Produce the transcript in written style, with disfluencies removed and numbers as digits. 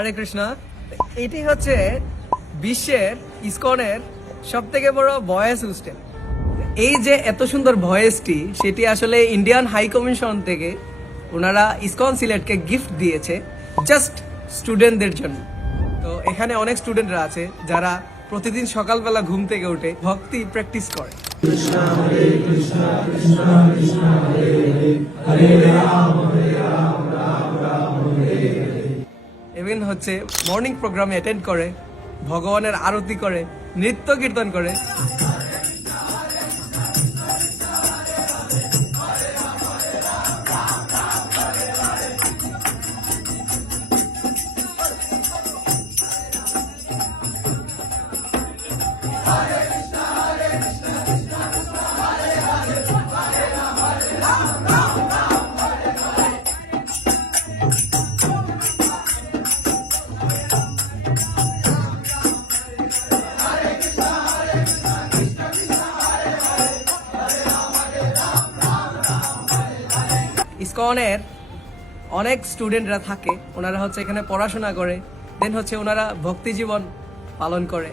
হরে কৃষ্ণ। এটি হচ্ছে বিশ্বের ইসকনের সব থেকে বড় ভয়েস হোস্টেল। এই যে এত সুন্দর ভয়েসটি, সেটি আসলে ইন্ডিয়ান হাই কমিশন থেকে ওনারা ইসকন সিলেটকে গিফট দিয়েছে জাস্ট স্টুডেন্টদের জন্য। তো এখানে অনেক স্টুডেন্টরা আছে যারা প্রতিদিন সকালবেলা ঘুম থেকে উঠে ভক্তি প্র্যাকটিস করে। ইভেন হচ্ছে মর্নিং প্রোগ্রামে অ্যাটেন্ড করে, ভগবানের আরতি করে, নৃত্য কীর্তন করে। ইসকনের অনেক স্টুডেন্টরা থাকে, ওনারা হচ্ছে এখানে পড়াশোনা করে, দেন হচ্ছে ওনারা ভক্তি জীবন পালন করে।